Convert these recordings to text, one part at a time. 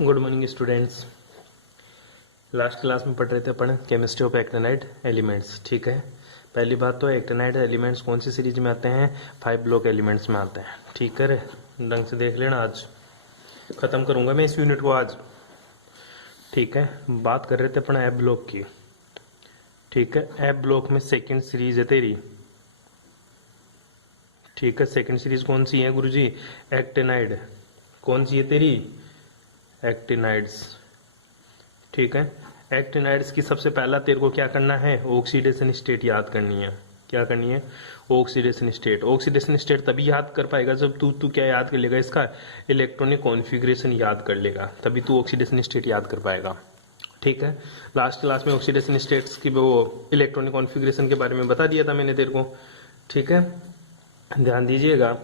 Good morning students. Last class में पढ़ रहे थे अपन केमिस्ट्री ऑफ एक्टिनाइड एलिमेंट्स। ठीक है, पहली बात तो एक्टिनाइड एलिमेंट्स कौन सी सीरीज में आते हैं? 5 ब्लॉक एलिमेंट्स में आते हैं। ठीक है, ढंग से देख लेना। आज खत्म करूंगा मैं इस यूनिट को आज। ठीक है, बात कर रहे थे अपन एफ ब्लॉक की। ठीक है, एफ ब्लॉक में सेकेंड सीरीज है तेरी। ठीक है, सेकेंड सीरीज कौन सी है गुरुजी? एक्टिनाइड। कौन सी है तेरी? एक्टिनाइड्स। ठीक है, एक्टिनाइड्स की सबसे पहला तेरे को क्या करना है? ऑक्सीडेशन स्टेट याद करनी है। क्या करनी है? Oxidation state. ऑक्सीडेशन स्टेट तभी याद कर पाएगा जब तू क्या याद कर लेगा? इसका इलेक्ट्रॉनिक कॉन्फ़िगरेशन याद कर लेगा, तभी तू ऑक्सीडेशन स्टेट याद कर पाएगा। ठीक है, लास्ट क्लास में ऑक्सीडेशन स्टेट्स की वो इलेक्ट्रॉनिक कॉन्फ़िगरेशन के बारे में बता दिया था मैंने तेरे को। ठीक है, ध्यान दीजिएगा,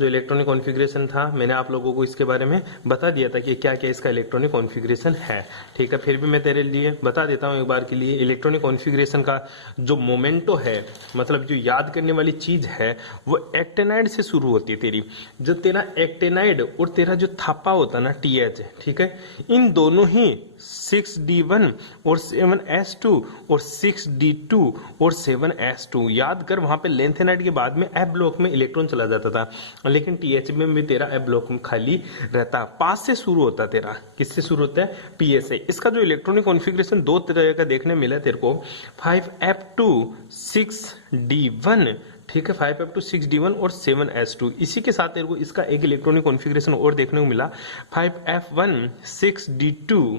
जो इलेक्ट्रॉनिक कॉन्फ़िगरेशन था मैंने आप लोगों को इसके बारे में बता दिया था कि क्या क्या इसका इलेक्ट्रॉनिक कॉन्फ़िगरेशन है। ठीक है, फिर भी मैं तेरे लिए बता देता हूं एक बार के लिए। इलेक्ट्रॉनिक कॉन्फ़िगरेशन का जो मोमेंटो है, मतलब जो याद करने वाली चीज है, वो एक्टिनाइड से शुरू होती है तेरी। जो तेरा एक्टिनाइड और तेरा जो थापा होता है ना, TH, ठीक है, इन दोनों ही 6D1 और 7S2 और 6D2 और 7S2 याद कर। वहां पे लेंथेनाइड के बाद में एफ ब्लॉक में इलेक्ट्रॉन चला जाता था, लेकिन TH में भी तेरा एफ ब्लॉक में खाली रहता। पास से शुरू होता तेरा। किससे शुरू होता है? PS से। इसका जो इलेक्ट्रॉनिक कॉन्फ़िगरेशन दो तरह का देखने मिला तेरे को, 5F2 6D1। ठीक है, 5F2 6D1 और 7S2। इसी के साथ तेरे को इसका एक इलेक्ट्रॉनिक कॉन्फ़िगरेशन और देखने को मिला, 5F1 6D2।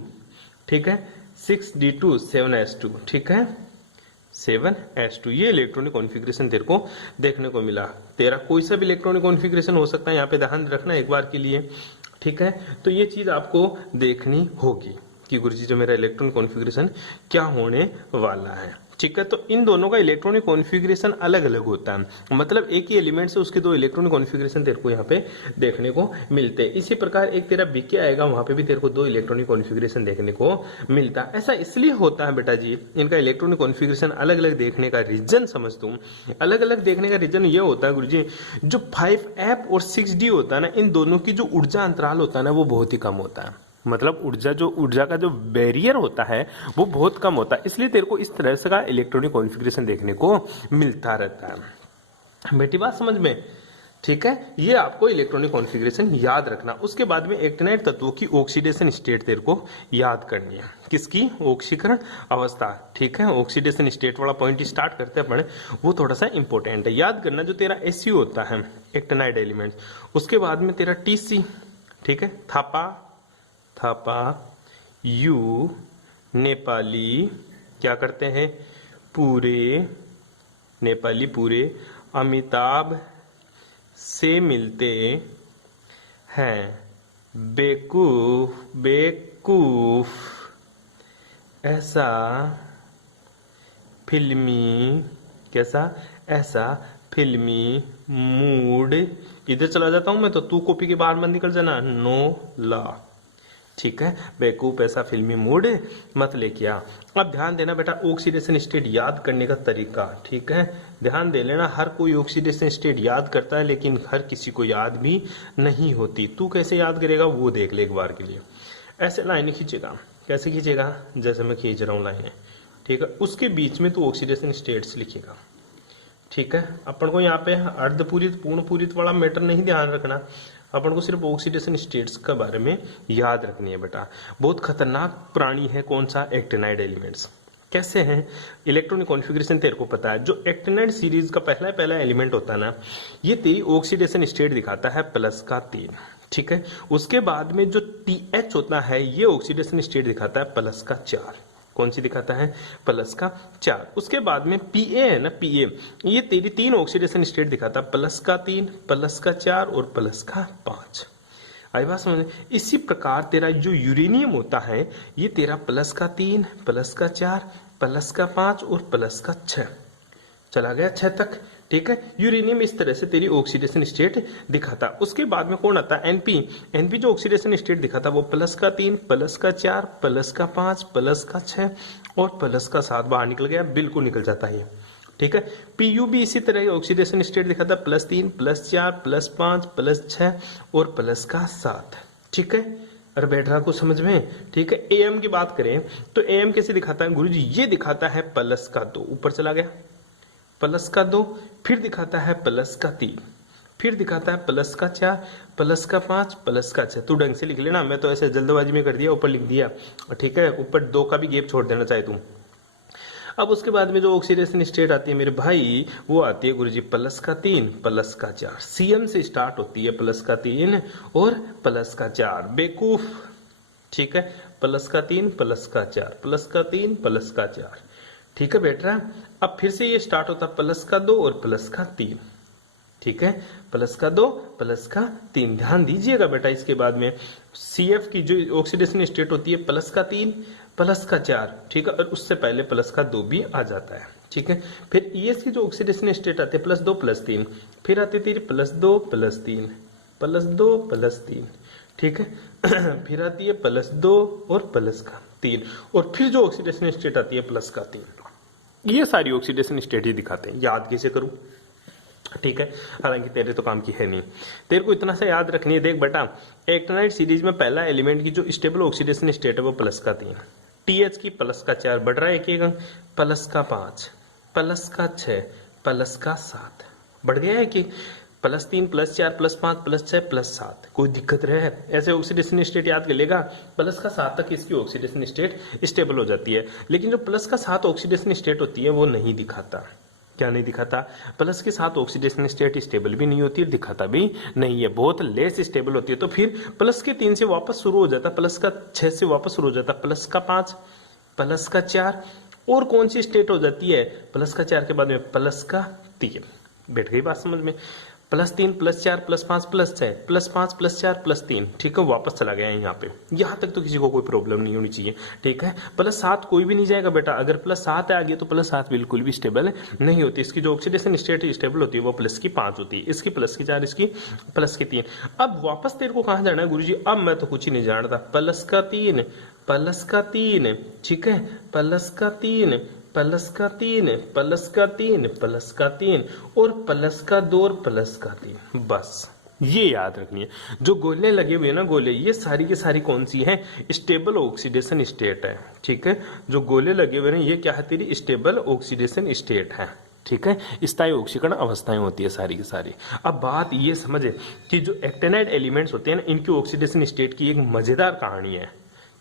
ठीक है, 6D2 7S2। ठीक है, 7S2। ये इलेक्ट्रॉनिक कॉन्फ़िगरेशन तेरे को देखने को मिला। तेरा कोई सा भी इलेक्ट्रॉनिक कॉन्फ़िगरेशन हो सकता है, यहाँ पे ध्यान रखना एक बार के लिए। ठीक है, तो ये चीज आपको देखनी होगी कि गुरुजी जो मेरा इलेक्ट्रॉनिक कॉन्फ़िगरेशन क्या होने वाला है। ठीक है, तो इन दोनों का इलेक्ट्रॉनिक कॉन्फ़िगरेशन अलग अलग होता है, मतलब एक ही एलिमेंट से उसके दो इलेक्ट्रॉनिक कॉन्फ़िगरेशन तेरे को यहाँ पे देखने को मिलते हैं। इसी प्रकार एक तेरा बीके आएगा, वहां पे भी तेरे को दो इलेक्ट्रॉनिक कॉन्फ़िगरेशन देखने को मिलता है। ऐसा इसलिए होता है बेटा जी, इनका इलेक्ट्रॉनिक कॉन्फ़िगरेशन अलग अलग देखने का रीजन समझ तुम। अलग अलग देखने का रीजन ये होता है गुरुजी, जो 5F और 6D होता है ना, इन दोनों की जो ऊर्जा अंतराल होता है ना, वो बहुत ही कम होता है। मतलब ऊर्जा का जो बैरियर होता है वो बहुत कम होता है, इसलिए तेरे को इस तरह से का इलेक्ट्रॉनिक कॉन्फ़िगरेशन देखने को मिलता रहता है। बेटी बात समझ में? ठीक है, ये आपको इलेक्ट्रॉनिक कॉन्फ़िगरेशन याद रखना। उसके बाद में एक्टिनाइड तत्वों की ऑक्सीडेशन स्टेट तेरे को याद करनी है। किसकी? ऑक्सीकरण अवस्था। ठीक है, ऑक्सीडेशन स्टेट वाला पॉइंट स्टार्ट करते हैं अपन, वो थोड़ा सा इंपॉर्टेंट है। याद करना, जो तेरा SU होता है एक्टिनाइड एलिमेंट, उसके बाद में तेरा TC। ठीक है, थापा यू नेपाली क्या करते हैं? पूरे नेपाली पूरे अमिताभ से मिलते हैं। बेकूफ ऐसा फिल्मी, कैसा? ऐसा फिल्मी मूड। इधर चला जाता हूं मैं, तो तू कॉपी के बाहर मत निकल जाना। नो ला। ठीक है, बेवकूफ ऐसा फिल्मी मूड मत लेके आ। अब ध्यान देना बेटा, ऑक्सीडेशन स्टेट याद करने का तरीका। ठीक है, ध्यान दे लेना, हर कोई ऑक्सीडेशन स्टेट याद करता है, लेकिन हर किसी को याद भी नहीं होती। तू कैसे याद करेगा वो देख ले एक बार के लिए। ऐसे लाइन खींचेगा। कैसे खींचेगा? जैसे मैं खींच रहा हूं लाइनें। ठीक है, उसके बीच में तू ऑक्सीडेशन स्टेट्स लिखेगा। ठीक है, अपन को यहाँ पे अर्धपूरित पूर्ण पूरित वाला मैटर नहीं ध्यान रखना, अपन को सिर्फ ऑक्सीडेशन स्टेट्स के बारे में याद रखनी है बेटा। बहुत खतरनाक प्राणी है कौन सा? Actinide elements. कैसे हैं? इलेक्ट्रॉनिक कॉन्फ़िगरेशन तेरे को पता है। जो एक्टिनाइड सीरीज का पहला एलिमेंट होता है ना, ये तेरी ऑक्सीडेशन स्टेट दिखाता है +3। ठीक है, उसके बाद में जो TH होता है, ये ऑक्सीडेशन स्टेट दिखाता है +4। कौन सी दिखाता है? +4। उसके बाद में PA है ना, PA, ये तेरी 3 ऑक्सीडेशन स्टेट दिखाता है, +3, +4 और +5। आई बात समझ? इसी प्रकार तेरा जो यूरेनियम होता है, ये तेरा +3, +4, +5 और +6 चला गया 6 तक। ठीक है, यूरेनियम इस तरह से तेरी ऑक्सीडेशन स्टेट दिखाता। उसके बाद में कौन आता है? एनपी जो ऑक्सीडेशन स्टेट दिखाता वो +3, +4, +5, +6 और +7 बाहर निकल गया, बिल्कुल निकल जाता है। ठीक है, पीयू भी इसी तरह ऑक्सीडेशन स्टेट दिखाता, +3, +4, +5, +6 और +7। ठीक है, अरे बैठ रहा कुछ समझ में? ठीक है, एम की बात करें तो एम कैसे दिखाता है गुरुजी? ये दिखाता है प्लस का 2, ऊपर चला गया प्लस का 2, फिर दिखाता है प्लस का 3, फिर दिखाता है प्लस का 4, प्लस का 5, प्लस का 6। तू ढंग से लिख लेना, मैं तो ऐसे जल्दबाजी में कर दिया, ऊपर लिख दिया। ठीक है, ऊपर 2 का भी गैप छोड़ देना चाहे तुम। अब उसके बाद में जो ऑक्सीडेशन स्टेट आती है मेरे भाई, वो आती है गुरुजी प्लस का 3, प्लस का 4। सीएम से स्टार्ट होती है, प्लस का 3 और प्लस का 4। बेवकूफ। ठीक है, प्लस का 3, प्लस का 4, प्लस का 3, प्लस का 4। ठीक है बेटा, अब फिर से ये स्टार्ट होता है प्लस का 2 और प्लस का 3। ठीक है, प्लस का 2, प्लस का 3। ध्यान दीजिएगा बेटा, इसके बाद में CF की जो ऑक्सीडेशन स्टेट होती है प्लस का 3, प्लस का 4। ठीक है, और उससे पहले प्लस का 2 भी आ जाता है। ठीक है, फिर ES की जो ऑक्सीडेशन स्टेट आती है प्लस 2, प्लस 3, फिर आती है प्लस 2, प्लस 3, प्लस 2, प्लस 3। ठीक है, फिर आती है प्लस 2 और प्लस का 3, और फिर जो ऑक्सीडेशन स्टेट आती है प्लस का 3। ये सारी ऑक्सीडेशन स्टेट ही दिखाते हैं। याद कैसे करूं? ठीक है, हालांकि तेरे तो काम की है नहीं, तेरे को इतना सा याद रखनी है। देख बेटा, एक्टिनाइड सीरीज में पहला एलिमेंट की जो स्टेबल ऑक्सीडेशन स्टेट है वो प्लस का 3, TH की प्लस का 4 बढ़ रहा है एक एक, प्लस का 5, प्लस का 6, प्लस का 7 बढ़ गया है कि plus 3, plus 4, plus 5, plus 6, plus 7। कोई दिक्कत रहे? ऐसे ऑक्सीडेशन स्टेट याद कर लेगा। प्लस का 7 तक इसकी ऑक्सीडेशन स्टेट स्टेबल हो जाती है, लेकिन जो प्लस का 7 ऑक्सीडेशन स्टेट होती है वो नहीं दिखाता। क्या नहीं दिखाता? प्लस के साथ ऑक्सीडेशन स्टेट स्टेबल भी नहीं होती है, दिखाता भी नहीं है, बहुत लेस स्टेबल होती है। तो फिर प्लस के 3 से वापस शुरू हो जाता, प्लस का 6 से वापस शुरू हो जाता, प्लस का 5, प्लस का 4, और कौन सी स्टेट हो जाती है प्लस का 4 के बाद में? प्लस का 3। बैठ गई बात समझ में? Plus 3, plus 4, plus 5, plus 6, plus 5, plus 4, plus 3। ठीक है, वापस चला गया है यहाँ पे। यहाँ तक तो किसी को कोई प्रॉब्लम नहीं होनी चाहिए। ठीक है, प्लस 7 कोई भी नहीं जाएगा बेटा। अगर प्लस 7 आ गया तो प्लस 7 बिल्कुल भी स्टेबल नहीं होती। इसकी जो ऑक्सीडेशन स्टेट स्टेबल होती है वो प्लस की 5 होती है, इसकी प्लस की 4, इसकी प्लस की 3। अब वापस तेरे को कहाँ जाना है गुरुजी? अब मैं तो कुछ ही नहीं जानता। प्लस का 3, प्लस का 3। ठीक है, प्लस का 3, प्लस का 3, प्लस का 3, प्लस का 3, और प्लस का 2 और प्लस का 3। बस ये याद रखनी है। जो गोले लगे हुए ना, गोले, ये सारी की सारी कौन सी हैं? स्टेबल ऑक्सीडेशन स्टेट है। ठीक है, जो गोले लगे हुए ना, ये क्या है? तेरी स्टेबल ऑक्सीडेशन स्टेट है। ठीक है, स्थायी ऑक्सीकरण अवस्थाएं होती है सारी की सारी। अब बात ये समझे कि जो एक्टिनाइड एलिमेंट्स होते हैं ना, इनकी ऑक्सीडेशन स्टेट की एक मजेदार कहानी है।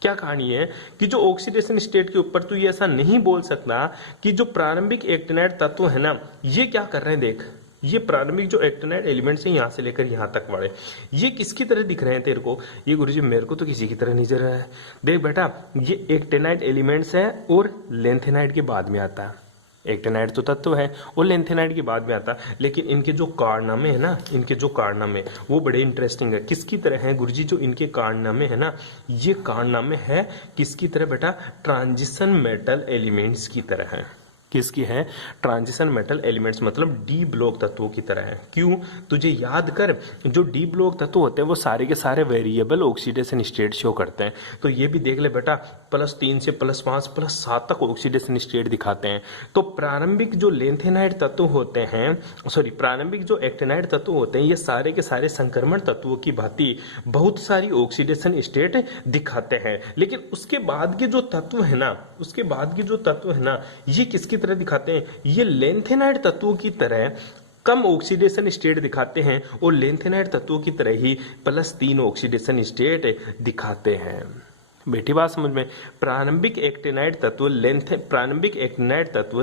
क्या कहानी है कि जो ऑक्सीडेशन स्टेट के ऊपर तू ये ऐसा नहीं बोल सकता कि जो प्रारंभिक एक्टिनाइड तत्व है ना, ये क्या कर रहे हैं? देख, ये प्रारंभिक जो एक्टिनाइड एलिमेंट्स हैं, यहां से लेकर यहां तक वाले, ये किसकी तरह दिख रहे हैं तेरे को? ये गुरुजी मेरे को तो किसी की तरह नजर आ रहा है। देख बेटा, ये एक्टिनाइड एलिमेंट्स है और लेंथेनाइड के बाद में आता है। एक्टिनाइड तो तत्व है और लेंथेनाइड के बाद में आता, लेकिन इनके जो कारनामे है ना, इनके जो कारनामे वो बड़े इंटरेस्टिंग है। किसकी तरह है गुरुजी? जो इनके कारनामे है ना, ये कारनामे है किसकी तरह बेटा? ट्रांजिशन मेटल एलिमेंट्स की तरह है। किसकी है? ट्रांजिशन मेटल एलिमेंट्स, मतलब डी ब्लॉक तत्वों की तरह है। क्यों? तुझे याद कर, जो डी ब्लॉक तत्व होते हैं वो सारे के सारे वेरिएबल ऑक्सीडेशन स्टेट शो करते हैं। तो ये भी देख ले बेटा, प्लस 3 से प्लस 5, प्लस 7 तक ऑक्सीडेशन स्टेट दिखाते हैं। तो प्रारंभिक जो लेंथेनाइड तत्व होते हैं, सॉरी, प्रारंभिक जो एक्टिनाइड तत्व होते हैं, ये सारे के सारे संक्रमण तत्वों की भांति बहुत सारी ऑक्सीडेशन स्टेट दिखाते हैं। लेकिन उसके बाद के जो तत्व है ना, उसके बाद के जो तत्व है ना, ये किसकी तरह दिखाते हैं? ये लेंथेनाइड तत्वों की तरह कम ऑक्सीडेशन स्टेट दिखाते हैं, और लेंथेनाइड तत्वों की तरह ही प्लस 3 ऑक्सीडेशन स्टेट दिखाते हैं। बेटी बात समझ में? प्रारंभिक एक्टिनाइड तत्व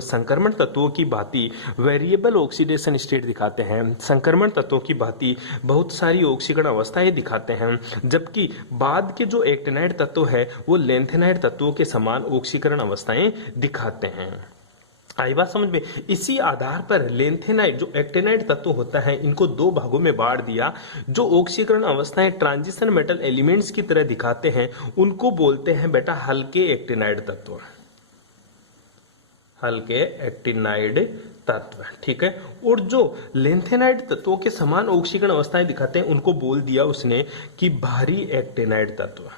संक्रमण तत्वों की भांति वेरिएबल ऑक्सीडेशन स्टेट दिखाते हैं, संक्रमण तत्वों की भांति बहुत सारी ऑक्सीकरण अवस्थाएं दिखाते हैं, जबकि बाद के जो एक्टिनाइड तत्व है वो लेंथेनाइड तत्वों के समान ऑक्सीकरण अवस्थाएं दिखाते हैं। आई बात समझ में? इसी आधार पर लेंथेनाइड जो एक्टिनाइड तत्व होता है, इनको 2 भागों में बांट दिया। जो ऑक्सीकरण अवस्थाएं ट्रांजिशन मेटल एलिमेंट्स की तरह दिखाते हैं, उनको बोलते हैं बेटा हल्के एक्टिनाइड तत्व, हल्के एक्टिनाइड तत्व। ठीक है, और जो लेंथेनाइड तत्वों के समान ऑक्सीकरण अवस्थाएं दिखाते हैं, उनको बोल दिया उसने कि भारी एक्टिनाइड तत्व।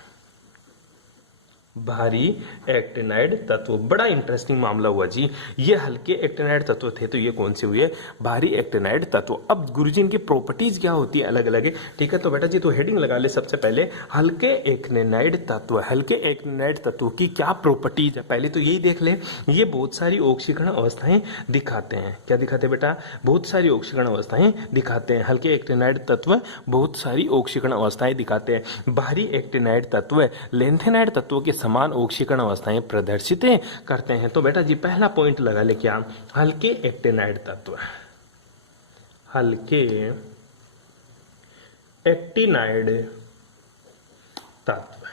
भारी एक्टिनाइड तत्व। बड़ा इंटरेस्टिंग मामला हुआ जी। ये हल्के एक्टिनाइड तत्व थे तो ये कौन से हुए? भारी एक्टिनाइड तत्व। अब गुरुजी इनकी प्रॉपर्टीज क्या होती है? अलग अलग है। ठीक है, तो बेटा जी तो हेडिंग लगा ले सबसे पहले, हल्के एक्टिनाइड तत्व। हल्के एक्टिनाइड तत्व की क्या प्रॉपर्टीज है पहले तो यही देख ले। ये बहुत सारी ऑक्सीकरण अवस्थाएं दिखाते हैं। क्या दिखाते हैं बेटा? बहुत सारी ऑक्सीकरण अवस्थाएं दिखाते हैं। हल्के एक्टिनाइड तत्व बहुत सारी ऑक्सीकरण अवस्थाएं दिखाते हैं। भारी एक्टिनाइड तत्व लेंथेनाइड तत्वों के समान ऑक्सीकरण अवस्थाएं प्रदर्शित करते हैं। तो बेटा जी पहला पॉइंट लगा ले क्या? हल्के एक्टिनाइड तत्व। हल्के एक्टिनाइड तत्व।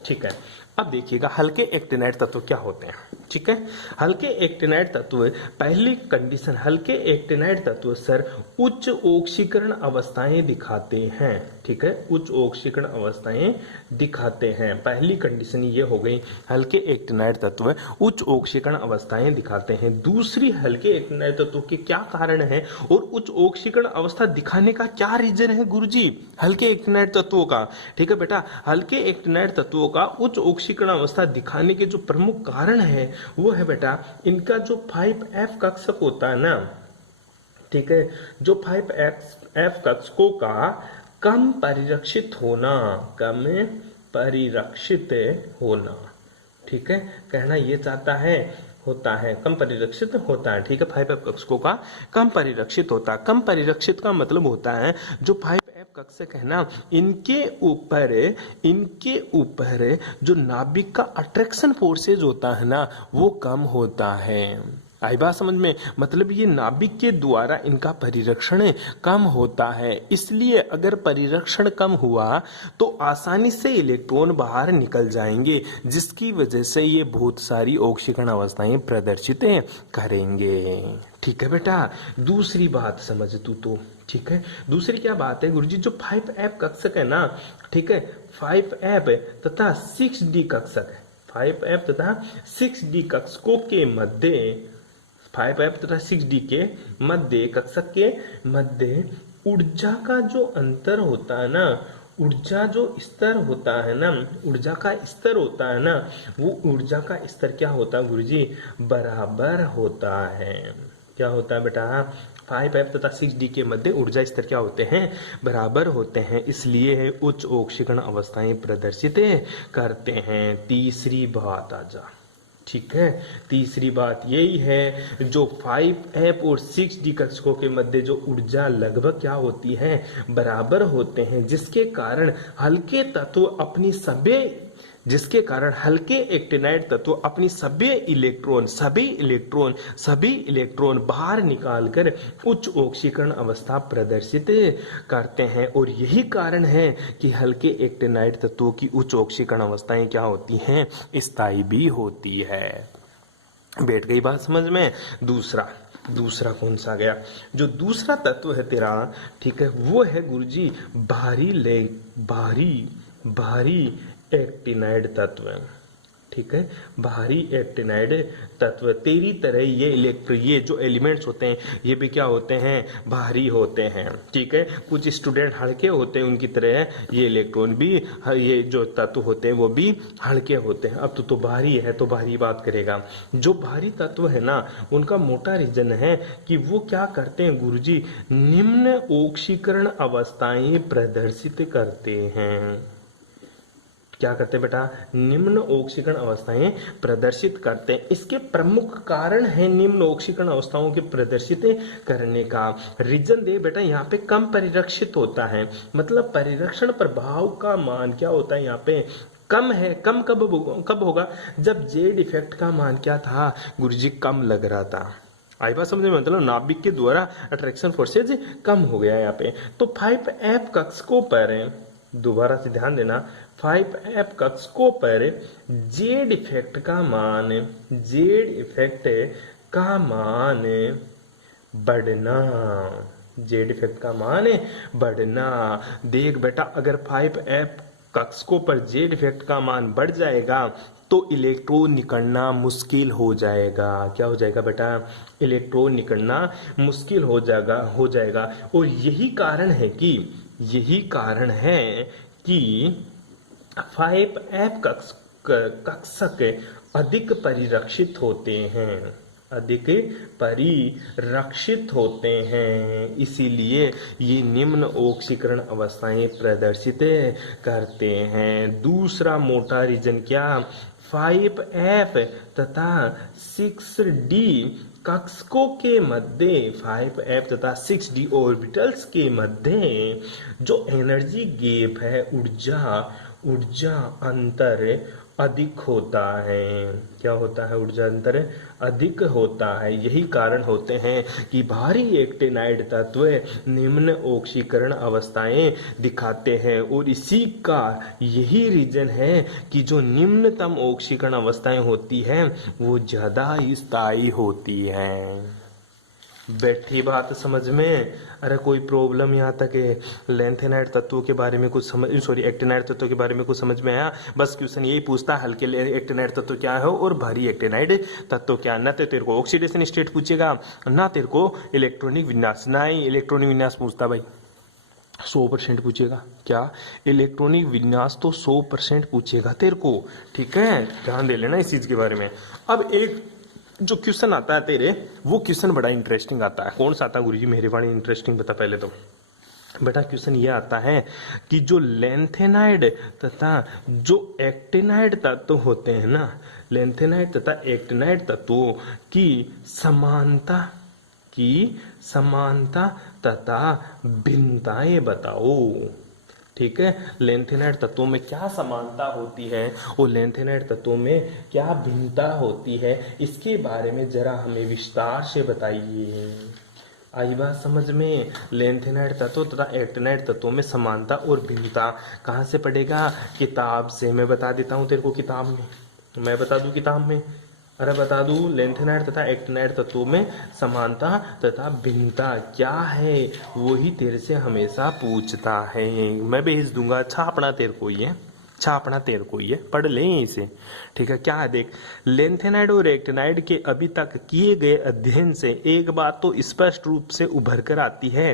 ठीक है, अब देखिएगा हल्के एक्टिनाइड तत्व क्या होते हैं। ठीक है, हल्के एक्टिनाइड तत्व, पहली कंडीशन, हल्के एक्टिनाइड तत्व सर उच्च ऑक्सीकरण अवस्थाएं दिखाते हैं। ठीक है, उच्च ऑक्सीकरण अवस्थाएं दिखाते हैं। पहली कंडीशन ये हो गई, हल्के एक्टिनाइड तत्व उच्च ऑक्सीकरण अवस्थाएं दिखाते हैं। दूसरी, हल्के एक्टिनाइड तत्व के क्या कारण है और उच्च ऑक्सीकरण अवस्था दिखाने का क्या रीजन है गुरुजी हल्के एक्टिनाइड तत्वों का? ठीक है बेटा, हल्के एक्टिनाइड तत्वों का उच्च ऑक्सीकरण अवस्था दिखाने के जो प्रमुख कारण है वो है बेटा इनका जो 5F कक्षक होता है ना, ठीक है, जो 5F कक्षकों का कम परिरक्षित होना, कम परिरक्षित होना। ठीक है, कहना ये चाहता है, होता है, कम परिरक्षित होता है। ठीक है, 5F कक्षकों का कम परिरक्षित होता है। कम परिरक्षित का मतलब होता है जो 5F कक्षक है ना, इनके ऊपर जो नाभिक का अट्रैक्शन फोर्सेज होता है ना वो कम होता है। आई बात समझ में? मतलब ये नाभिक के द्वारा इनका परिरक्षण कम होता है। इसलिए अगर परिरक्षण कम हुआ तो आसानी से इलेक्ट्रॉन बाहर निकल जाएंगे, जिसकी वजह से ये बहुत सारी ऑक्सीकरण अवस्थाएं प्रदर्शित करेंगे। ठीक है बेटा, दूसरी बात समझ तू तो। ठीक है, दूसरी क्या बात है गुरुजी? जो 5F कक्षक है ना, ठीक है, 5F तथा 6D कक्षक है, 5F तथा 6D कक्षकों के मध्य, 5F तथा 6D के मध्य, कक्षक के मध्य ऊर्जा का जो अंतर होता है ना, ऊर्जा जो स्तर होता है ना, ऊर्जा का स्तर होता है ना, वो ऊर्जा का स्तर क्या होता है गुरुजी? बराबर होता है। क्या होता है बेटा? 5F तथा 6D के मध्य ऊर्जा स्तर क्या होते हैं? बराबर होते हैं। इसलिए उच्च ऑक्सीकरण अवस्थाएं प्रदर्शित करते हैं। तीसरी बात आजा। ठीक है, तीसरी बात यही है, जो 5F और 6D कक्षकों के मध्य जो ऊर्जा लगभग क्या होती है? बराबर होते हैं, जिसके कारण हल्के तत्व अपनी जिसके कारण हल्के एक्टिनाइड तत्व अपनी सभी इलेक्ट्रॉन बाहर निकालकर उच्च ऑक्सीकरण अवस्था प्रदर्शित करते हैं। और यही कारण है कि हल्के एक्टिनाइड तत्वों की उच्च ऑक्सीकरण अवस्थाएं क्या होती हैं? स्थायी भी होती है। बैठ गई बात समझ में? दूसरा कौन सा गया? जो दूसरा तत्व है तेरा, ठीक है, वो है गुरुजी भारी एक्टिनाइड तत्व। ठीक है, भारी एक्टिनाइड तत्व। तेरी तरह ये जो एलिमेंट्स होते हैं ये भी क्या होते हैं? भारी होते हैं। ठीक है, कुछ स्टूडेंट हल्के होते हैं, उनकी तरह ये इलेक्ट्रॉन भी, ये जो तत्व होते हैं वो भी हल्के होते हैं। अब तो भारी है तो भारी बात करेगा। जो भारी तत्व है ना, उनका मोटा रीजन है कि वो क्या करते हैं गुरुजी? निम्न ऑक्सीकरण अवस्थाएं प्रदर्शित करते हैं। क्या करते हैं बेटा? निम्न ऑक्सीकरण अवस्थाएं प्रदर्शित करते हैं। इसके प्रमुख कारण है निम्न ऑक्सीकरण अवस्थाओं के प्रदर्शित करने का रीजन दे बेटा। यहाँ पे कम परिरक्षित होता है, मतलब परिरक्षण प्रभाव का मान क्या होता है यहाँ पे? कम है। कम कब होगा? जब जेड इफेक्ट का मान क्या था गुरुजी? कम लग रहा था। आई बात समझ में? मतलब नाभिक के द्वारा अट्रैक्शन फोर्सेज कम हो गया यहाँ पे। तो 5F कक्षकों पर, दोबारा से ध्यान देना, 5F कक्षकों पर जेड इफेक्ट का मान बढ़ना। देख बेटा, अगर 5F कक्षकों पर जेड इफेक्ट का मान बढ़ जाएगा तो इलेक्ट्रॉन निकलना मुश्किल हो जाएगा। क्या हो जाएगा बेटा? इलेक्ट्रॉन निकलना मुश्किल हो जाएगा। और यही कारण है कि 5F कक्षक अधिक परिरक्षित होते हैं, अधिक परिरक्षित होते हैं, इसीलिए ये निम्न ऑक्सीकरण अवस्थाएं प्रदर्शित करते हैं। दूसरा मोटा रीजन क्या, 5F तथा 6D कक्षकों के मध्य, 5F तथा 6D ऑर्बिटल्स के मध्य जो एनर्जी गैप है, ऊर्जा अंतर अधिक होता है। क्या होता है, ऊर्जा अंतर अधिक होता है। यही कारण होते हैं कि भारी एक्टिनाइड तत्व निम्न ऑक्सीकरण अवस्थाएं दिखाते हैं, और इसी का यही रीजन है कि जो निम्नतम ऑक्सीकरण अवस्थाएं होती हैं वो ज्यादा स्थायी होती हैं। बैठी बात समझ में? अरे कोई प्रॉब्लम यहाँ तक है? लेंथेनाइड तत्वों के बारे में कुछ समझ, सॉरी एक्टिनाइड तत्वों के बारे में कुछ समझ में आया? बस क्वेश्चन यही पूछता, हल्के एक्टिनाइड तत्व क्या है और भारी एक्टिनाइड तत्व क्या। ना तो तेरे को ऑक्सीडेशन स्टेट पूछेगा, ना तेरे को इलेक्ट्रॉनिक विन्यास, ना ही इलेक्ट्रॉनिक विन्यास पूछता भाई, 100% पूछेगा। क्या, इलेक्ट्रॉनिक विन्यास तो 100% पूछेगा तेरे को, ठीक है, ध्यान दे लेना इस चीज के बारे में। अब एक जो क्वेश्चन आता है तेरे, वो क्वेश्चन बड़ा इंटरेस्टिंग आता है। कौन सा आता है गुरुजी मेहरबानी, इंटरेस्टिंग बता पहले तो। बेटा क्वेश्चन ये आता है कि जो लेंथेनाइड तथा जो एक्टिनाइड तत्व होते हैं ना, लेंथेनाइड तथा एक्टिनाइड तत्वों की समानता तथा भिन्नताएं बताओ। ठीक है, लेंथेनाइड तत्वों में क्या समानता होती है और लेंथेनाइड तत्वों में क्या भिन्नता होती है, इसके बारे में जरा हमें विस्तार से बताइए। आई बात समझ में? लेंथेनाइड तत्व तथा एक्टिनाइड तत्वों में समानता और भिन्नता कहाँ से पढ़ेगा? किताब से। मैं बता देता हूँ तेरे को, किताब में मैं बता दूं, किताब में अरे बता दूं, लेंथेनाइड तथा एक्टिनाइड तत्वों में समानता तथा भिन्नता क्या है, वही तेरे से हमेशा पूछता है। मैं भेज दूंगा, छापना तेरे को ही है, छापना तेरे को ही है, पढ़ ले इसे, ठीक है। क्या है देख, लेंथेनाइड और एक्टिनाइड के अभी तक किए गए अध्ययन से एक बात तो स्पष्ट रूप से उभर कर आती है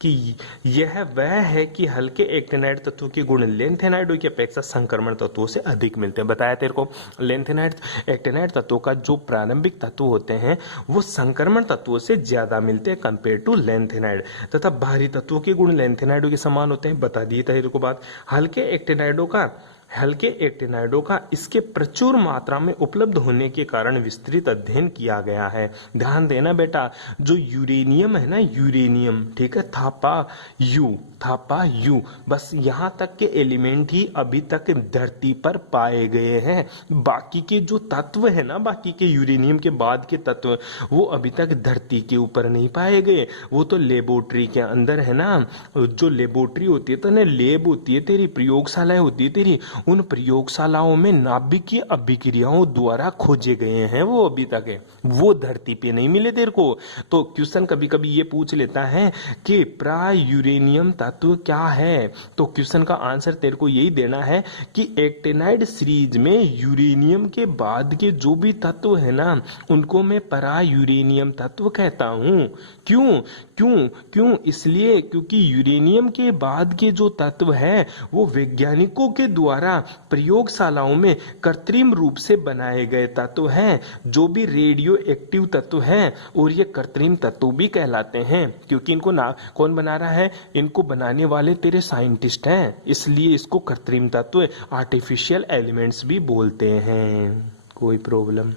कि यह वह है कि हल्के एक्टिनाइड तत्वों के गुण लेंथेनाइडों की अपेक्षा संक्रमण तत्वों से अधिक मिलते हैं। बताया तेरे को, लेंथेनाइड एक्टिनाइड तत्वों का जो प्रारंभिक तत्व होते हैं वो संक्रमण तत्वों से ज्यादा मिलते हैं कंपेयर टू लेंथेनाइड, तथा बाहरी तत्वों के गुण लेंथेनाइडों के समान होते हैं। बता दी तेरे को बात। हल्के एक्टिनाइडों का इसके प्रचुर मात्रा में उपलब्ध होने के कारण विस्तृत अध्ययन किया गया है। ध्यान देना बेटा, जो यूरेनियम है ना, यूरेनियम, ठीक है, थापा यू, बस यहाँ तक के एलिमेंट ही अभी तक धरती पर पाए गए हैं। बाकी के जो तत्व है ना, बाकी के यूरेनियम के बाद के तत्व, वो अभी तक धरती के ऊपर नहीं पाए गए, वो तो लेबोरेटरी के अंदर है ना। जो लेबोरेटरी होती है तो ना, लेब होती है तेरी, प्रयोगशालाएं होती है तेरी, उन प्रयोगशालाओं में नाभिकीय अभिक्रियाओं द्वारा खोजे गए हैं, वो अभी तक है, वो धरती पे नहीं मिले तेरे को। तो क्वेश्चन कभी कभी ये पूछ लेता है कि प्राय यूरेनियम तत्व क्या है, तो क्वेश्चन का आंसर तेरे को यही देना है कि एक्टिनाइड सीरीज में यूरेनियम के बाद के जो भी तत्व है ना, उनको मैं परा यूरेनियम तत्व कहता हूं। क्यों क्यों क्यों? इसलिए क्योंकि यूरेनियम के बाद के जो तत्व है वो वैज्ञानिकों के द्वारा प्रयोगशालाओं में कृत्रिम रूप से बनाए गए तत्व हैं, जो भी रेडियो एक्टिव तत्व हैं, और ये कृत्रिम तत्व भी कहलाते हैं, क्योंकि इनको ना कौन बना रहा है, इनको बनाने वाले तेरे साइंटिस्ट हैं, इसलिए इसको कृत्रिम तत्व, आर्टिफिशियल एलिमेंट्स भी बोलते हैं। कोई प्रॉब्लम?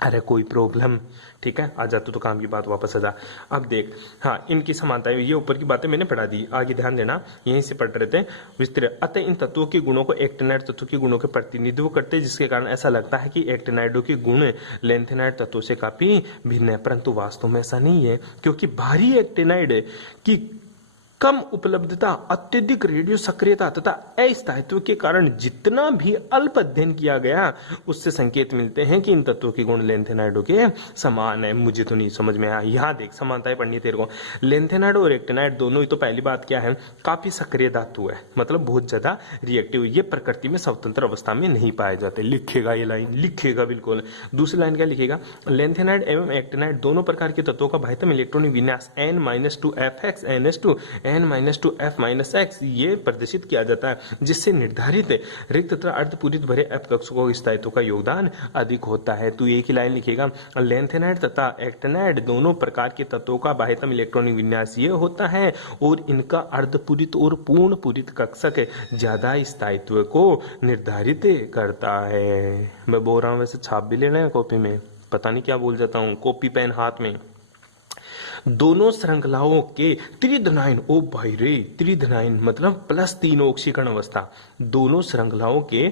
अरे कोई प्रॉब्लम? ठीक है, आ जा तो काम की बात वापस आ जा। अब देख, हाँ, इनकी समानता, ये ऊपर की बातें मैंने पढ़ा दी, आगे ध्यान देना, यहीं से पढ़ रहे थे विस्तृत। अतः इन तत्वों के गुणों को एक्टिनाइड तत्वों के गुणों के प्रतिनिधित्व करते हैं, जिसके कारण ऐसा लगता है कि एक्टिनाइडों के गुण लेंथेनाइड तत्वों से काफी भिन्न है, परंतु वास्तव में ऐसा नहीं है, क्योंकि भारी एक्टिनाइड की कम उपलब्धता, अत्यधिक रेडियो सक्रियता तथा अस्थायित्व के कारण जितना भी अल्प अध्ययन किया गया, उससे संकेत मिलते हैं कि इन तत्वों के गुण लेंथेनाइडों के समान है। मुझे तो नहीं समझ में आया, यहाँ देख समानताएं पढ़नी है तेरे को। लेंथेनाइड और एक्टिनाइड दोनों ही, तो पहली बात क्या है, काफी सक्रिय धातु है, मतलब बहुत ज्यादा रिएक्टिव, ये प्रकृति में स्वतंत्र अवस्था में नहीं पाए जाते। लिखेगा ये लाइन, लिखेगा बिल्कुल। दूसरी लाइन क्या लिखेगा, लेंथेनाइड एवं एक्टिनाइड दोनों प्रकार के तत्वों का भारितम इलेक्ट्रॉनिक विन्यास n-2 fx ns2 N-2F-X ये प्रदर्शित किया जाता है, जिससे निर्धारित रिक्त तथा अर्धपूरित भरे F कक्षकों के स्थायित्व का योगदान अधिक होता है। तो एक ही लाइन लिखेगा, लेंथेनाइड तथा एक्टिनाइड दोनों प्रकार के तत्वों का बाह्यतम इलेक्ट्रॉनिक विन्यास ये होता है और इनका अर्धपूरित और पूर्ण पूरित कक्षक ज्यादा स्थायित्व को निर्धारित करता है। मैं बोल रहा हूँ, वैसे छाप भी लेना है कॉपी में, पता नहीं क्या बोल जाता हूँ, कॉपी पेन हाथ में। दोनों श्रृंखलाओं के त्रिधनायन, ओ भाई रे, त्रिधनायन मतलब +3 ऑक्सीकरण अवस्था, दोनों श्रृंखलाओं के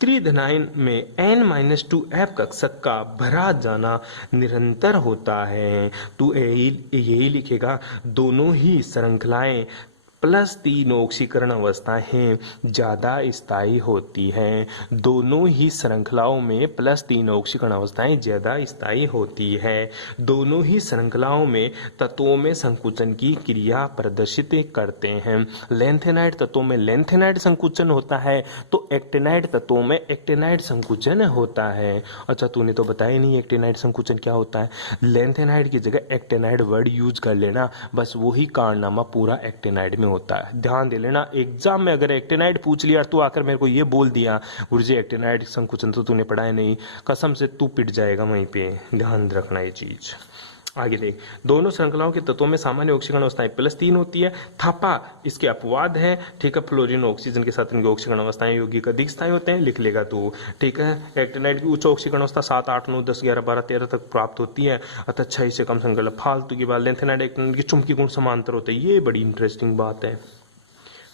त्रिधनायन में N-2F कक्षक का भरा जाना निरंतर होता है। तो यही लिखेगा, दोनों ही श्रृंखलाएं +3 ऑक्सीकरण अवस्थाएं ज्यादा स्थायी होती हैं। दोनों ही श्रृंखलाओं में +3 ऑक्सीकरण अवस्थाएं ज्यादा स्थायी होती है। दोनों ही श्रृंखलाओं में तत्वों में संकुचन की क्रिया प्रदर्शित करते हैं। लेंथेनाइड तत्वों में लेंथेनाइड संकुचन होता है, तो एक्टिनाइड तत्वों में एक्टिनाइड संकुचन होता है। अच्छा, तूने तो बताया नहीं एक्टिनाइड संकुचन क्या होता है। लेंथेनाइड की जगह एक्टिनाइड वर्ड यूज कर लेना, बस वही कारनामा पूरा एक्टिनाइड में होता है। ध्यान दे लेना, एग्जाम में अगर एक्टिनाइड पूछ लिया तो आकर मेरे को ये बोल दिया गुरुजी एक्टिनाइड संकुचन तो तूने पढ़ा है नहीं, कसम से तू पिट जाएगा वहीं पे। ध्यान रखना ये चीज। आगे देख, दोनों श्रृंखलाओं के तत्वों में सामान्य ऑक्सीकरण अवस्थाएं +3 होती है। थापा इसके अपवाद है, ठीक है। फ्लोरीन ऑक्सीजन के साथ इनकी ऑक्सीकरण अवस्थाएं यौगिक अधिक स्थायी होते हैं, लिख लेगा तू, ठीक है। एक्टिनाइड की उच्च ऑक्सीकरण अवस्था 7, 8, 9, 10, 11, 12, 13 तक प्राप्त होती है, अतः 6 से कम संकल्प। फालतू की बात, लेंथेनाइड एक्टिनाइड की चुंबकीय गुण समांतर होते हैं, ये बड़ी इंटरेस्टिंग बात है,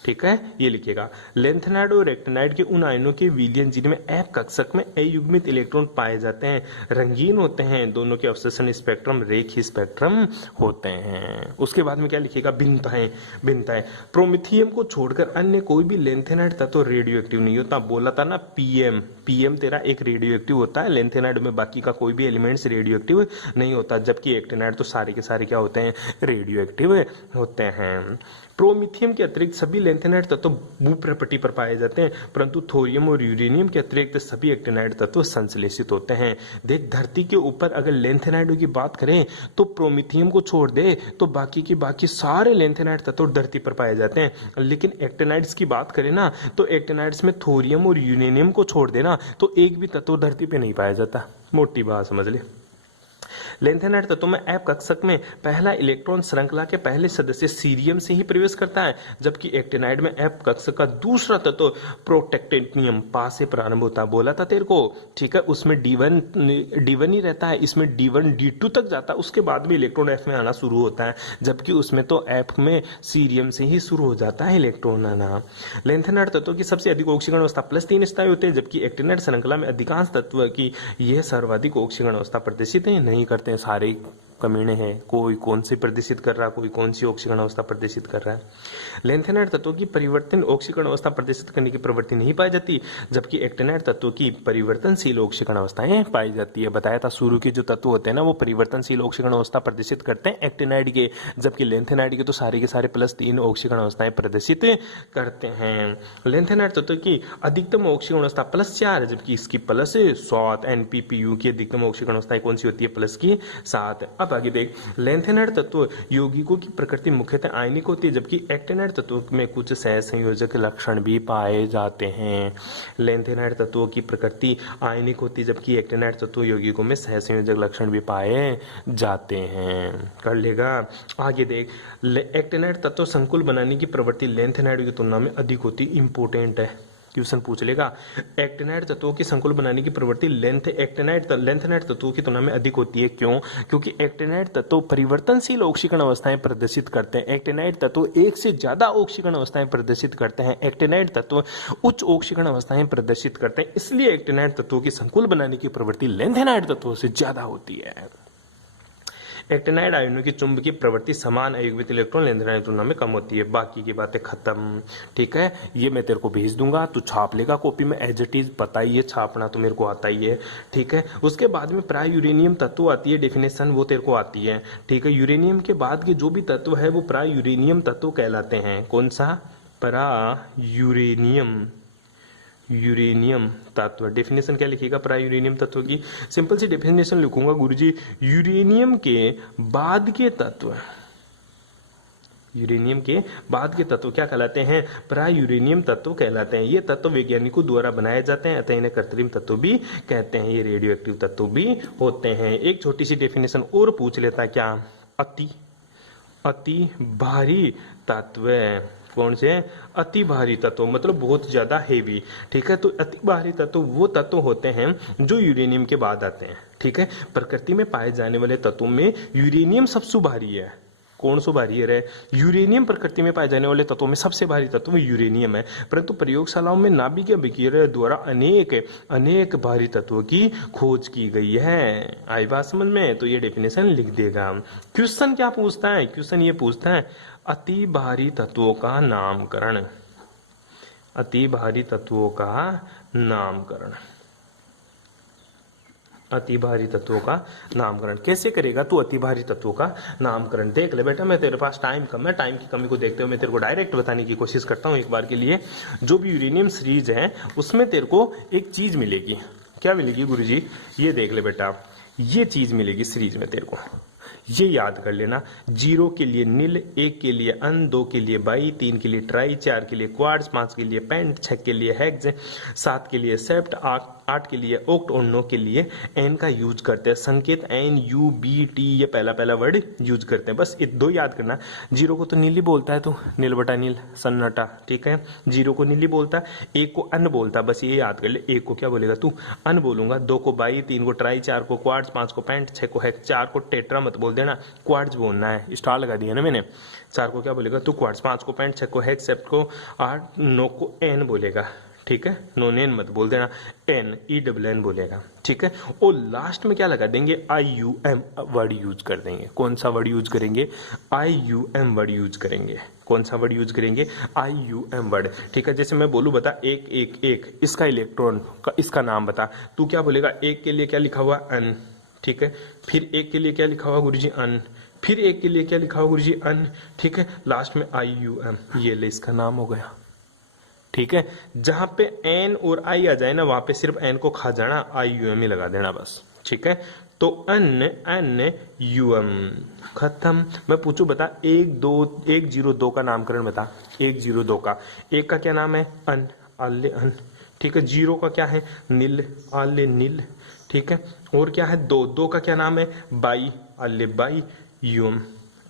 ठीक है। ये लिखेगा, लेंथेनाइड और एक्टिनाइड के उन आयनों के विलयन जिनमें F कक्षक में अयुग्मित इलेक्ट्रॉन पाए जाते हैं रंगीन होते हैं। दोनों के अवशोषण स्पेक्ट्रम रेखीय स्पेक्ट्रम होते हैं। उसके बाद में क्या लिखेगा, भिन्नताएं। भिन्नताएं, प्रोमिथियम को छोड़कर अन्य कोई भी लेंथेनाइड तत्व रेडियो एक्टिव नहीं होता। बोला था ना, पीएम तेरा एक रेडियो एक्टिव होता है, लेंथेनाइड में बाकी का कोई भी एलिमेंट्स रेडियो एक्टिव नहीं होता, जबकि एक्टिनाइड तो सारे के सारे क्या होते हैं, रेडियो एक्टिव होते हैं। प्रोमिथियम के अतिरिक्त सभी लेंथेनाइड तत्व भूप्रपटी पर पाए जाते हैं, परंतु थोरियम और यूरेनियम के अतिरिक्त सभी एक्टिनाइड तत्व संश्लेषित होते हैं। देख, धरती के ऊपर अगर लेंथेनाइड की बात करें तो प्रोमिथियम को छोड़ दे तो बाकी सारे लेंथेनाइड तत्व धरती पर पाए जाते हैं। लेकिन एक्टिनाइड्स की बात करें ना, तो एक्टिनाइड्स में थोरियम और यूरेनियम को छोड़ देना तो एक भी तत्व धरती पे नहीं पाया जाता। मोटी बात समझ ले। लेंथेनाइड तत्वों में F कक्षक में पहला इलेक्ट्रॉन श्रृंखला के पहले सदस्य सीरियम से ही प्रवेश करता है, जबकि एक्टिनाइड में F कक्षक का दूसरा तत्व प्रोटेक्टेनियम पा से प्रारंभ होता है। बोला था तेरे को, ठीक है। उसमें D1 ही रहता है, इसमें D1 D2 तक जाता है, उसके बाद में इलेक्ट्रॉन F में आना शुरू होता है, जबकि उसमें तो F में सीरियम से ही शुरू हो जाता है इलेक्ट्रॉन आना। लेंथेनाइड तत्वों की सबसे अधिक ऑक्सीकरण अवस्था +3 स्थायी होते हैं, जबकि एक्टिनाइड श्रृंखला में अधिकांश तत्व की यह सर्वाधिक ऑक्सीकरण अवस्था प्रदर्शित नहीं करते हैं। सारे कमीने हैं, कोई कौन सी प्रदर्शित कर रहा है, कोई कौन सी ऑक्सीकरण अवस्था प्रदर्शित कर रहा है। लेंथेनाइड तत्वों की परिवर्तन ऑक्सीकरण अवस्था प्रदर्शित करने की प्रवृत्ति नहीं पाई जाती, जबकि एक्टिनाइड तत्वों की परिवर्तनशील ऑक्सीकरण अवस्थाएं पाई जाती है। बताया था शुरू के जो तत्व होते हैं ना, वो परिवर्तनशील ऑक्सीकरण अवस्था प्रदर्शित करते हैं एक्टिनाइड के, जबकि लेंथेनाइड के तो सारे के सारे +3 ऑक्सीकरण अवस्थाएं प्रदर्शित करते हैं। लेंथेनाइड तत्व की अधिकतम ऑक्सीकरण अवस्था +4, जबकि इसकी +7। NPPU की अधिकतम ऑक्सीकरण अवस्थाएं कौन सी होती है, +7। अब आगे देख, लेंथेनाइड तत्व यौगिकों की प्रकृति मुख्यतः आयनिक होती है, जबकि एक्टिनाइड तत्वों में कुछ सहसंयोजक लक्षण भी पाए जाते हैं। लेंथेनाइड तत्वों की प्रकृति आयनिक होती है, जबकि एक्टिनाइड तत्व यौगिकों में सहसंयोजक लक्षण भी पाए जाते हैं। कर लेगा। आगे देख, एक्टिनाइड तत्व संकुल बनाने की प्रवृत्ति लेंथेनाइड की तुलना में अधिक होती, इंपोर्टेंट है, क्वेश्चन पूछ लेगा। एक्टिनाइड तत्वों की संकुल बनाने की प्रवृत्ति लेंथेनाइड तत्वों की तुलना में अधिक होती है। क्यों? क्योंकि एक्टिनाइड तत्व परिवर्तनशील ऑक्सीकरण अवस्थाएं प्रदर्शित करते हैं। एक्टिनाइड तत्व एक से ज्यादा ऑक्सीकरण अवस्थाएं प्रदर्शित करते हैं। एक्टिनाइड तत्व उच्च ऑक्सीकरण अवस्थाएं प्रदर्शित करते हैं, इसलिए एक्टिनाइड तत्वों की संकुल बनाने की प्रवृत्ति लेंथेनाइड तत्वों से ज्यादा होती है। एक्टिनाइड आयनों की चुंबकीय प्रवृत्ति समान अयुग्मित इलेक्ट्रॉन लेंथेनाइड की तुलना में कम होती है। बाकी की बातें खत्म, ठीक है। ये मैं तेरे को भेज दूंगा, तू छाप लेगा कॉपी में, एज इट इज। पता ही है छापना, तो मेरे को आता ही है, ठीक है। उसके बाद में प्राय यूरेनियम तत्व आती है, डेफिनेशन वो तेरे को आती है, ठीक है। यूरेनियम के बाद के जो भी तत्व है वो प्राय यूरेनियम तत्व कहलाते हैं। कौन सा? यूरेनियम तत्व। डेफिनेशन क्या लिखेगा प्राय यूरेनियम तत्व की? सिंपल सी डेफिनेशन लिखूंगा गुरुजी, यूरेनियम के बाद के तत्व यूरेनियम के बाद के तत्व क्या कहलाते हैं? प्राय यूरेनियम तत्व कहलाते हैं। ये तत्व वैज्ञानिकों द्वारा बनाए जाते हैं, अतः इन्हें कृत्रिम तत्व भी कहते हैं। ये रेडियो एक्टिव तत्व भी होते हैं। एक छोटी सी डेफिनेशन और पूछ लेता है, क्या? अति भारी तत्व। कौन से? अति भारी तत्व, मतलब बहुत ज्यादा हेवी। ठीक है, तो अति भारी तत्व वो तत्व होते हैं जो यूरेनियम के बाद आते हैं। ठीक है, प्रकृति में पाए जाने वाले तत्वों में यूरेनियम सबसे भारी है। कौन सा भारी है? यूरेनियम प्रकृति में पाए जाने वाले तत्वों में सबसे भारी तत्व यूरेनियम है। परंतु प्रयोगशालाओं में नाभिकीय विकिरण द्वारा अनेक भारी तत्वों की खोज की गई है। आई बात समझ में? तो ये डेफिनेशन लिख देगा। क्वेश्चन क्या पूछता है? क्वेश्चन ये पूछता है अति भारी तत्वों का नामकरण। अति भारी तत्वों का नामकरण। अति भारी तत्वों का नामकरण कैसे करेगा तू? अति भारी तत्वों का नामकरण देख ले बेटा, मैं तेरे पास टाइम कम है, टाइम की कमी को देखते हुए मैं तेरे को डायरेक्ट बताने की कोशिश करता हूं एक बार के लिए। जो भी यूरेनियम सीरीज है उसमें तेरे को एक चीज मिलेगी। क्या मिलेगी गुरुजी? ये देख ले बेटा, ये चीज मिलेगी सीरीज में तेरे को। ये याद कर लेना, 0 के लिए नील, 1 के लिए अन, 2 के लिए बाई, 3 के लिए ट्राई, 4 के लिए क्वार्ट्ज, 5 के लिए पेंट, 6 के लिए हेक्स, 7 के लिए सेप्ट, 8 के लिए ओक्ट और 9 के लिए एन का यूज करते हैं। संकेत एन यू बी टी, ये पहला वर्ड यूज करते हैं। बस ये 2 याद करना। 0 को तो नीली बोलता है, तो नील बटा नील, सन्नाटा। ठीक है, 0 को नीली बोलता है, 1 को अन बोलता है। बस ये याद कर ले, 1 को क्या बोलेगा तू? अन बोलूंगा, 2 को बाई, 3 को ट्राई, 4 को क्वार्ट्ज, 5 को पेंट, 6 को हेक्स, 4 को टेट्रा मत बोल देना, क्वार्ट्ज बोलना है। स्टार लगा दिया ना मैंने। 4 को क्या बोलेगा तू? क्वार्ट्ज, 5 को पेंट, 6 को हेक्स, 7 को 8, 9 को एन बोलेगा। ठीक है, नोनेन मत बोल देना, एन ENN बोलेगा। ठीक है, और लास्ट में क्या लगा देंगे? IUM वर्ड यूज कर देंगे। कौन सा वर्ड यूज करेंगे? IUM वर्ड यूज करेंगे। कौन सा वर्ड यूज करेंगे? IUM word. ठीक है, जैसे मैं बोलूं बता 1 1 1, इसका इलेक्ट्रॉन का इसका नाम बता। तू क्या बोलेगा? 1 के लिए क्या लिखा हुआ? अन। ठीक है, फिर 1 के लिए क्या लिखा हुआ गुरुजी? अन। फिर 1 के लिए क्या लिखा हुआ गुरुजी? अन। ठीक है, लास्ट में IUM, ये ले इसका नाम हो गया। ठीक है, जहां पे एन और आई आ जाए ना, वहां पे सिर्फ एन को खा जाना, IUM ही लगा देना बस। ठीक है, तो अन UM खत्म। मैं पूछू बता 102 का नामकरण बता। 102 का, 1 का क्या नाम है? अन, आले अन। ठीक है, 0 का क्या है? नील, आले नील। ठीक है, और क्या है? 2 का क्या नाम है? बाई, आले बाई, UM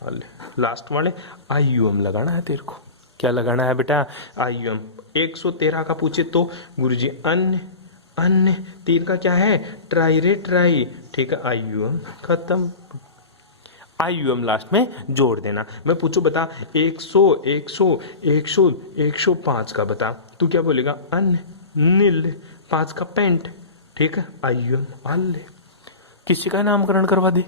आले। लास्ट वाले IUM लगाना है तेरे को। क्या लगाना है बेटा? IUM। 113 का पूछे तो गुरुजी अन 3 का क्या है? ट्राई रे ट्राई। ठीक है, IUM खत्म। IUM लास्ट में जोड़ देना। मैं पूछू बता 105 का बता। तू क्या बोलेगा? अन नील, 5 का पेंट। ठीक है, IUM आले। किसी का नामकरण करवा दे।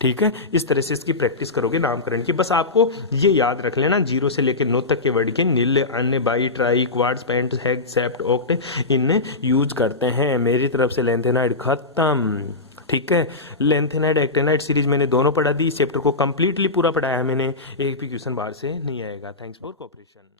ठीक है, इस तरह से इसकी प्रैक्टिस करोगे नामकरण की। बस आपको ये याद रख लेना, 0 से लेकर 9 तक के वर्ड के nil, un, bi, tri, quad, pent, hex, sept, oct इनमें यूज करते हैं। मेरी तरफ से लेंथेनाइड खत्म। ठीक है, लेंथेनाइड एक्टेनाइड सीरीज मैंने दोनों पढ़ा दी। चैप्टर को कंप्लीटली पूरा पढ़ाया मैंने। एक भी क्वेश्चन बाहर से नहीं आएगा। Thanks for cooperation.